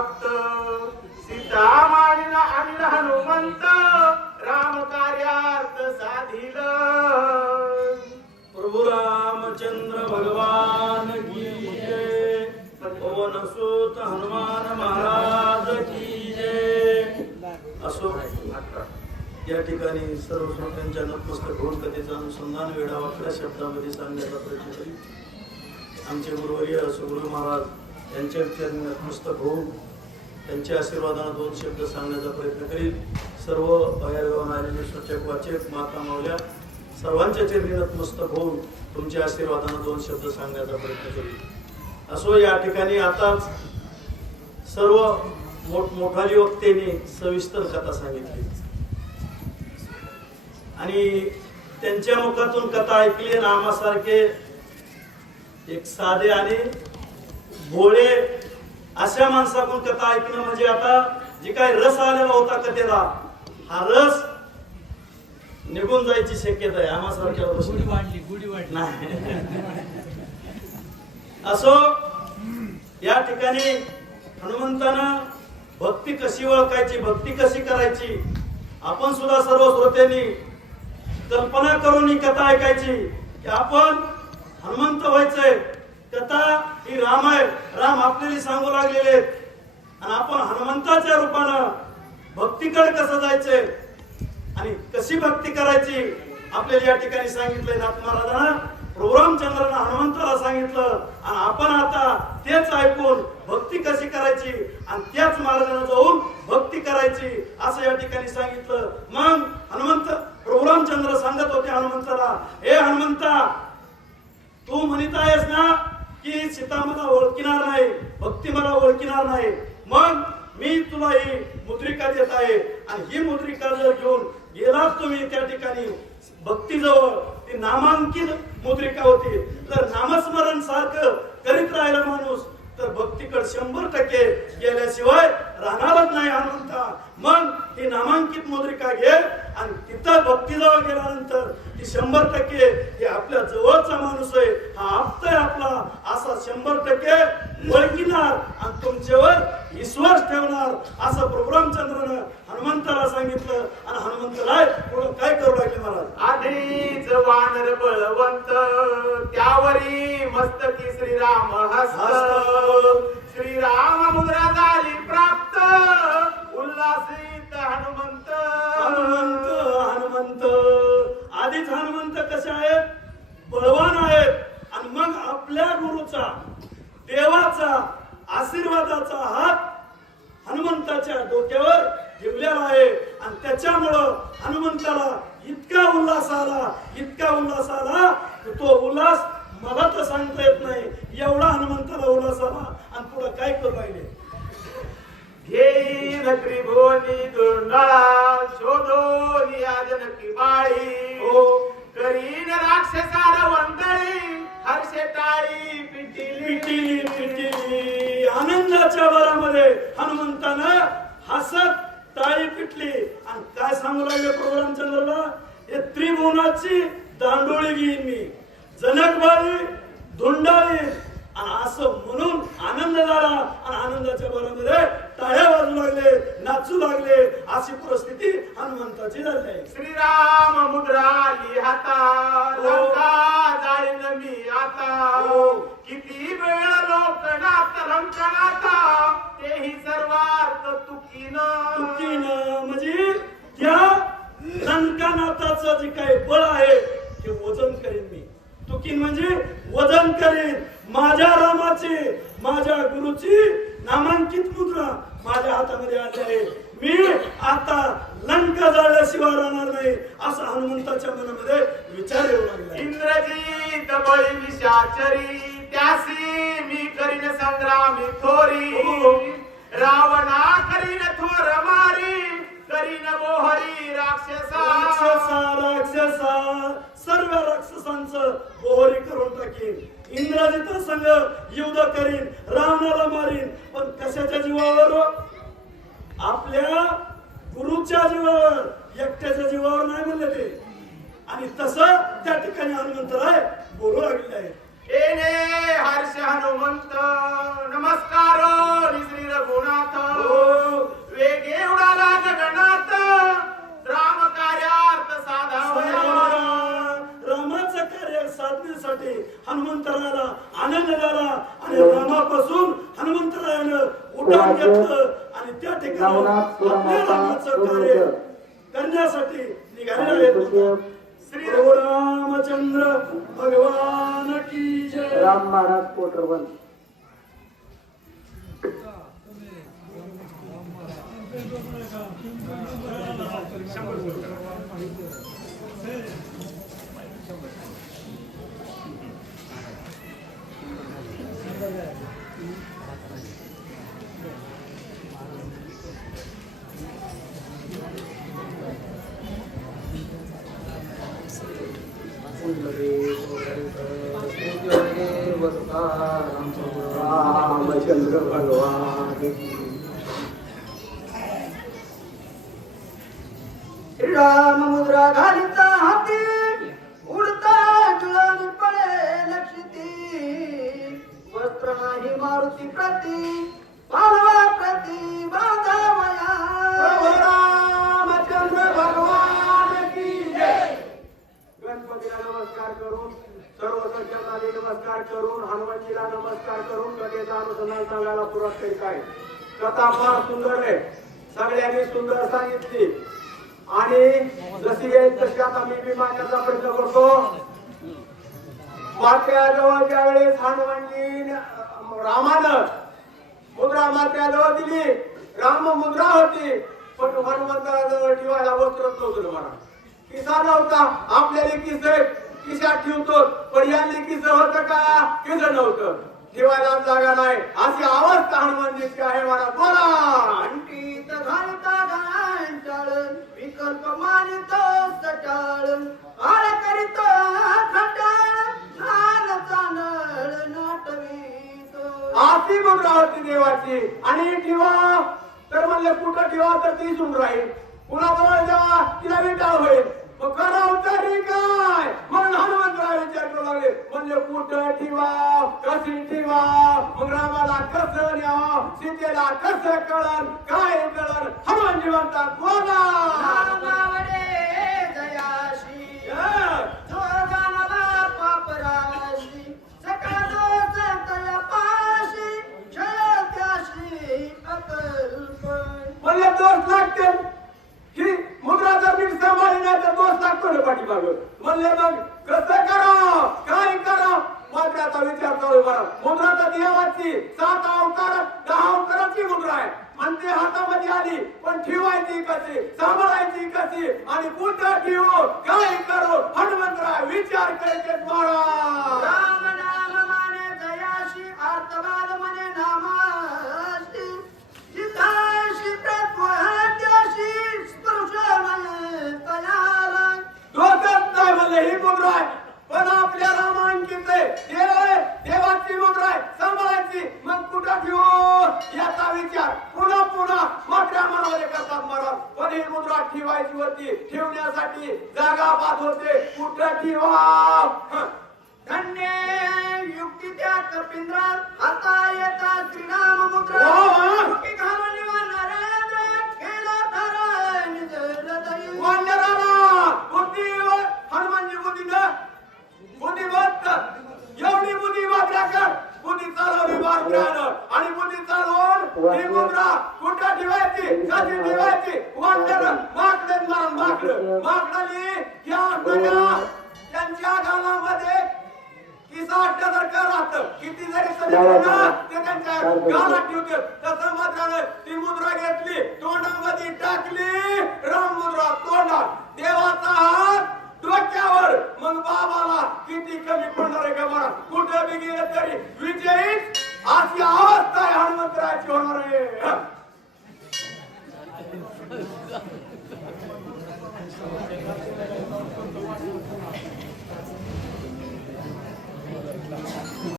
प्राप्त. सीता मानिला आणला हनुमंत. राम कार्यार्थ साधिल. प्रभू रामचंद्र भगवान की जय. पवन सुत हनुमान महाराज की जय. असो या ठिकाणी सर्व श्रोत्यांच्या नतमस्तक होऊन कथेचा अनुसंधान वेळा वाकड्या शब्दामध्ये सांगण्याचा प्रयत्न करीत आमचे गुरुवर्य सुगुरु महाराज यांच्या चरणी नतमस्तक होऊन त्यांच्या आशीर्वादानं दोन शब्द सांगण्याचा प्रयत्न करीत सर्व बाहेर आलेले सूचक वाचक माता मावल्या सर्वांच्या चरणी नतमस्तक होऊन तुमच्या आशीर्वादानं दोन शब्द सांगण्याचा प्रयत्न करीत असो या ठिकाणी आताच सर्व मोठमोठाली वक्तेने सविस्तर कथा सांगितली. आणि त्यांच्या मुखातून कथा ऐकली आणि आम्हासारखे एक साधे आणि भोळे अशा माणसाकडून कथा ऐकणं म्हणजे आता जे काही रस आलेला होता कथेला हा रस निघून जायची शक्यता आहे. आम्हासारख्या नाही. असो या ठिकाणी हनुमंतानं भक्ती कशी ओळखायची भक्ती कशी करायची आपण सुद्धा सर्व श्रोत्यांनी कल्पना करून ही कथा ऐकायची की आपण हनुमंत व्हायचंय. कथा की राम आहे राम आपल्याला सांगू लागलेले आहेत. आणि आपण हनुमंताच्या रूपानं भक्तीकडे कसं जायचंय आणि कशी भक्ती करायची? आपल्याला या ठिकाणी सांगितलंय नाथ महाराजांना प्रभुरामचंद्रानं हनुमंताला सांगितलं. आणि आपण आता तेच ऐकून भक्ती कशी करायची? आणि त्याच मार्गाने जाऊन भक्ती करायची असं या ठिकाणी सांगितलं. मग हनुमंत प्रभुरामचंद्र सांगत होते हनुमंताला हे हनुमंता तू म्हणत आहेस ना की सीता मला ओळखणार नाही भक्ती मला ओळखणार नाही. मग मी तुला ही मुद्रिका देत आहे. आणि ही मुद्रिका जर घेऊन गेलात तुम्ही त्या ठिकाणी भक्तीजवळ ती नामांकित मुद्रिका होती. तर नामस्मरण सारखं करीत राहिला माणूस तर भक्तीकडे शंभर टक्के गेल्याशिवाय राहणारच नाही हनुमंता मग ही नामांकित मुद्रिका घे आणि तिथं भक्तीजवळ गेल्यानंतर ती शंभर टक्के हे आपल्या जवळचा माणूस आहे. हा आपला. असा शंभर टक्के ओळखीणार आणि तुमच्यावर विश्वास ठेवणार असं प्रभू रामचंद्रनं हनुमंताला सांगितलं आणि हनुमंतराय पुढं काय करू लागले महाराज? आधीच वानर बळवंत त्यावरी मस्तकी श्रीराम हस्त. हनुमंताच्या डोक्यावर ठेवलेला आहे. आणि त्याच्यामुळं हनुमंताला इतका उल्हास आला इतका उल्हास आला की तो उल्हास मला तर सांगता येत नाही. एवढा हनुमंताला उल्हास आला आणि पुढे काय करू राहिले? घेईन त्रिभुवनी दुर्गळा शोधोनी जनकी बाळी. हो. करीन राक्षसार वंदळी हर्षे टाळी पिटिली. पिटिली पिटिली. आनंदाच्या भरामध्ये हनुमंतानं हसत टाळी पिटली. आणि काय सांगू लागले प्रभू रामचंद्रला हे त्रिभुवनाची दांडोळी घेईन मी. जनकबाई धुंडाळी. आणि असं म्हणून आनंद झाला. आणि आनंदाच्या भरामध्ये टाळ्या वाजू लागले नाचू लागले. अशी परिस्थिती हनुमंताची झाली. श्रीराम मुद्रा आली हाता. लंका जाईन मी आता. लंकानाथाचं जे काही बळ आहे ते वजन करेन मी. तुकीन म्हणजे वजन करेन. माझ्या रामाची माझ्या गुरुची नामांकित मुद्रा माझ्या हातामध्ये आली आहे. मी आता लंका जाळल्याशिवाय राहणार नाही असं हनुमंताच्या मनामध्ये विचार येऊ लागला. इंद्रजीत बळी विषाचरी त्यासी मी करीन संग्रामी थोरी. हो. रावणा करीन थोर मारी. आणि तसं त्या ठिकाणी हनुमंतराय बोलू लागले आहे येणे हर्ष हनुमंत नमस्कार श्री रघुनाथ. हो. वेगे उडाला जगनाथ राम कार्यार्थ साधा रामाचं कार्य साधण्यासाठी हनुमंतरायाला आनंद झाला आणि रामापासून हनुमंतरायानं उठाण घेतलं आणि त्या ठिकाणी आपल्या रामाचं कार्य करण्यासाठी निघालेलं श्री रामचंद्र भगवान की जय राम महाराज पोटरवन you. श्रीराम मुद्रा घालिता हाती उडता जुळानी पळे लक्षिती. वस्त्र नाही मारुती प्रती मानवा प्रती बांधावया रामचंद्र भगवान की जय. गणपतीला नमस्कार करून सर्व सज्जनाने नमस्कार करून हनुमानजीला नमस्कार करून कथेचा अनुसंधान सांगायला सुरुवात करीत आहे. कथा फार सुंदर आहे. सगळ्यांनी सुंदर सांगितली. आणि जशी येईल तशी आता मी बी मांडण्याचा प्रयत्न करतो. मात्याजवळच्या वेळेस हनुमानजी रामानं मुद्रा मात्याजवळ दिली राम मुद्रा होती पण हनुमंताजवळ ठेवायला वस्त्रच नव्हतं मला किसा नव्हता आपल्या किस किशात ठेवतो पण या किस होतं का? किस नव्हतं. ठेवायला जागा नाही. अशी अवस्था हनुमानजीची आहे मला बोला. मानितो सटाळ आळ करीतो खटाळ चांदळ नाटवीतो देवाची. आणि ठेवा. तर म्हणले कुठं ठेवा तर ती सुन राहील. कुणाजवळ जेव्हा तिला विटाळ होईल. मग करावं तरी काय? म्हणून हनुमंतराव विचार करू लागले. म्हणले कुठं ठेवा? कशी ठेवा? मग रामाला कसं न्यावं? सीतेला कसं कळन? काय कळन? हनुमानजी म्हणतात बोला मग कसं करा काय करा. मात्राचा विचार चालू करा मुद्राचा देवाची सात अवतार दहा अवताराची मुद्रा आहे. म्हणते हातामध्ये आली पण ठेवायची कशी? सांभाळायची कशी? आणि कुठं ठेवू काय करू? हनुमंतराय विचार करायचे महाराज. ही मुद्रा ठेवायची होती. ठेवण्यासाठी जागा बाद होते. कुठं ठेवा? हं. धन्य युक्ती त्या कपिंद्रात. आता येता श्रीराम मुद्रा. वा. मुखी घालून हाताखाली या असणाऱ्या त्यांच्या गालामध्ये किसा अट्टसारखं राहतं किती जरी ते त्यांच्या गालात ठेवतात तसं मात्र ती मुद्रा घेतली तोंडामध्ये टाकली. राम मुद्रा तोंडात. देवाचा हात डोक्यावर. मग बाबाला किती कमी पडणार आहे गमरा कुठे बी गेले तरी विजयी अशी अवस्था हनुमंतराची होणार आहे. Thank you.